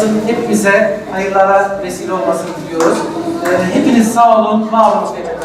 Rabbimizin hepimize hayırlara vesile olmasını diliyoruz. Hepiniz sağ olun, var olun efendim.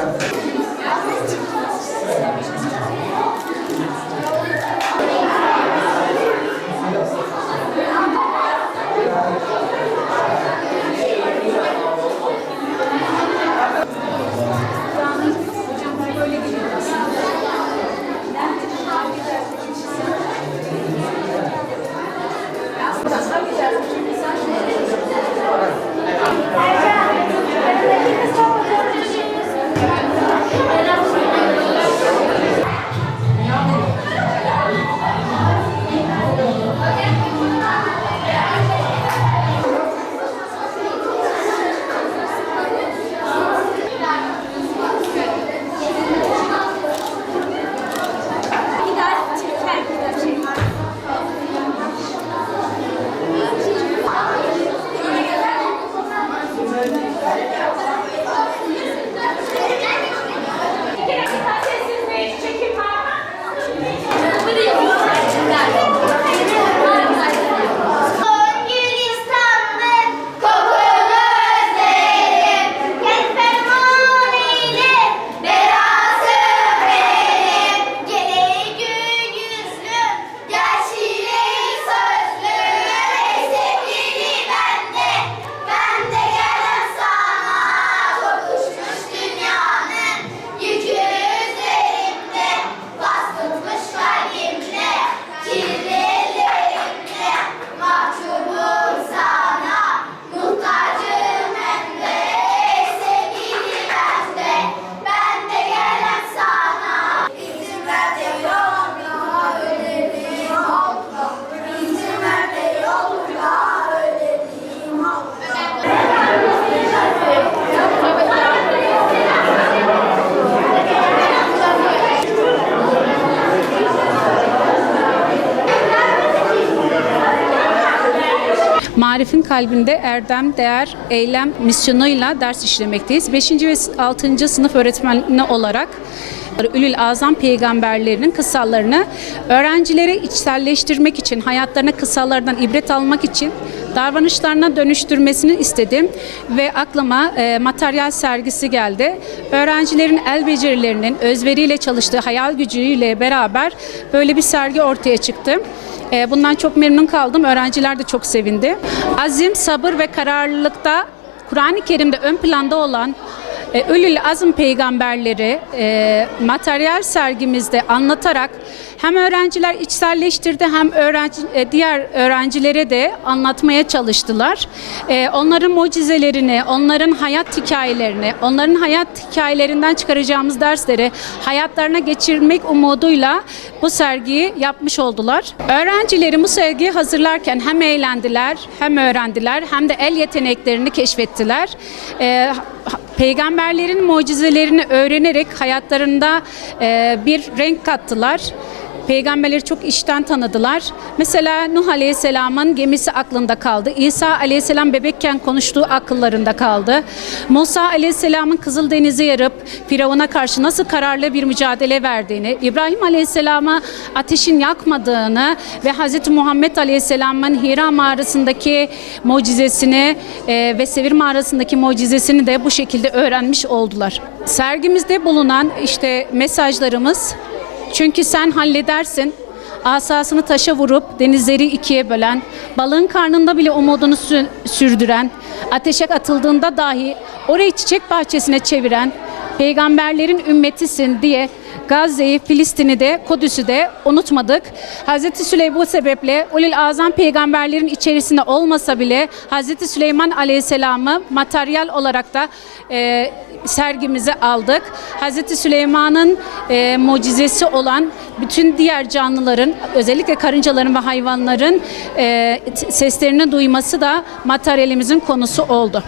Marif'in kalbinde erdem, değer, eylem misyonuyla ders işlemekteyiz. 5. ve 6. sınıf öğretmeni olarak Ülül Azam peygamberlerinin kıssalarını öğrencilere içselleştirmek için, hayatlarına kıssalardan ibret almak için davranışlarına dönüştürmesini istedim ve aklıma materyal sergisi geldi. Öğrencilerin el becerilerinin özveriyle çalıştığı hayal gücüyle beraber böyle bir sergi ortaya çıktı. Bundan çok memnun kaldım. Öğrenciler de çok sevindi. Azim, sabır ve kararlılıkta Kur'an-ı Kerim'de ön planda olan Ülül Azm peygamberleri materyal sergimizde anlatarak hem öğrenciler içselleştirdi hem diğer öğrencilere de anlatmaya çalıştılar. Onların mucizelerini, onların hayat hikayelerini, onların hayat hikayelerinden çıkaracağımız dersleri hayatlarına geçirmek umuduyla bu sergiyi yapmış oldular. Öğrencileri bu sergiyi hazırlarken hem eğlendiler, hem öğrendiler, hem de el yeteneklerini keşfettiler. Peygamberlerin mucizelerini öğrenerek hayatlarında bir renk kattılar. Peygamberleri çok içten tanıdılar. Mesela Nuh Aleyhisselam'ın gemisi aklında kaldı. İsa Aleyhisselam bebekken konuştuğu akıllarında kaldı. Musa Aleyhisselam'ın Kızıldeniz'i yarıp Firavun'a karşı nasıl kararlı bir mücadele verdiğini, İbrahim Aleyhisselam'a ateşin yakmadığını ve Hz. Muhammed Aleyhisselam'ın Hira mağarasındaki mucizesini ve Sevir mağarasındaki mucizesini de bu şekilde öğrenmiş oldular. Sergimizde bulunan mesajlarımız: çünkü sen halledersin, asasını taşa vurup denizleri ikiye bölen, balığın karnında bile umudunu sürdüren, ateşe atıldığında dahi orayı çiçek bahçesine çeviren, peygamberlerin ümmetisin diye Gazze'yi, Filistin'i de, Kudüs'ü de unutmadık. Hazreti Süleyman bu sebeple Ulul Azam peygamberlerin içerisinde olmasa bile Hazreti Süleyman Aleyhisselam'ı materyal olarak da sergimize aldık. Hazreti Süleyman'ın mucizesi olan bütün diğer canlıların, özellikle karıncaların ve hayvanların seslerini duyması da materyalimizin konusu oldu.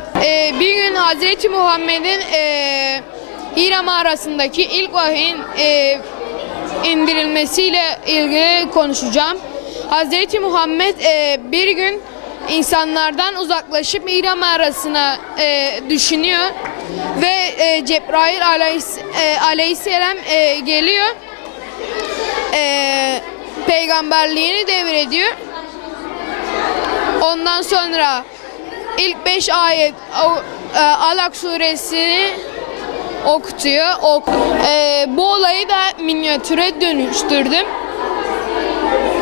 Bir gün Hazreti Muhammed'in Hira mağarasındaki ilk vahyin indirilmesiyle ilgili konuşacağım. Hazreti Muhammed bir gün insanlardan uzaklaşıp Hira mağarasına düşünüyor ve Cebrail aleyhisselam geliyor, peygamberliğini devrediyor Ondan sonra ilk 5 ayet Alak suresini okutuyor. Bu olayı da minyatüre dönüştürdüm.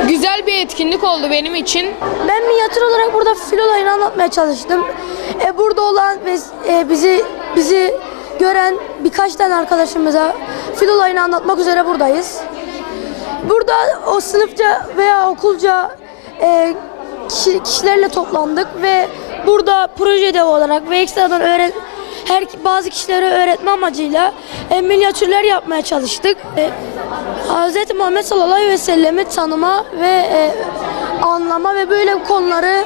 Güzel bir etkinlik oldu benim için. Ben minyatür olarak burada fil olayını anlatmaya çalıştım. Burada olan ve bizi gören birkaç tane arkadaşımıza fil olayını anlatmak üzere buradayız. Burada o sınıfça veya okulca kişilerle toplandık ve burada proje ödevi olarak ve ekstradan bazı kişilere öğretme amacıyla minyatürler yapmaya çalıştık. Hz. Muhammed sallallahu aleyhi ve sellem'i tanıma ve anlama ve böyle konuları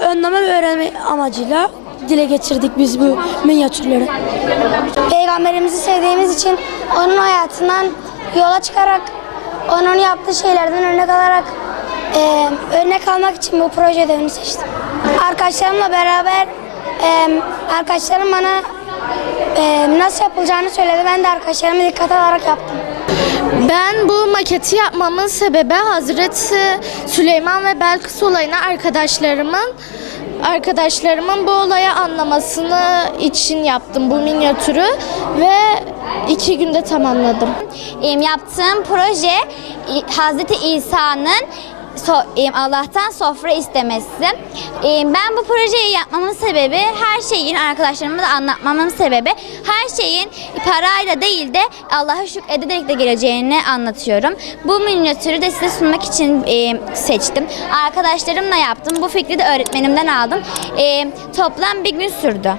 önleme ve öğrenme amacıyla dile getirdik biz bu minyatürleri. Peygamberimizi sevdiğimiz için onun hayatından yola çıkarak, onun yaptığı şeylerden örnek almak için bu proje ödevini seçtim. Arkadaşlarımla beraber arkadaşlarım bana nasıl yapılacağını söyledi. Ben de arkadaşlarıma dikkat alarak yaptım. Ben bu maketi yapmamın sebebi Hazreti Süleyman ve Belkıs olayına arkadaşlarımın bu olayı anlamasını için yaptım bu minyatürü ve 2 günde tamamladım. Yaptığım proje Hazreti İsa'nın Allah'tan sofra istemesi. Ben bu projeyi yapmamın sebebi, her şeyin arkadaşlarıma da anlatmamın sebebi, her şeyin parayla değil de Allah'a şükrederek de geleceğini anlatıyorum. Bu minyatürü de size sunmak için seçtim. Arkadaşlarımla yaptım. Bu fikri de öğretmenimden aldım. Toplam 1 gün sürdü.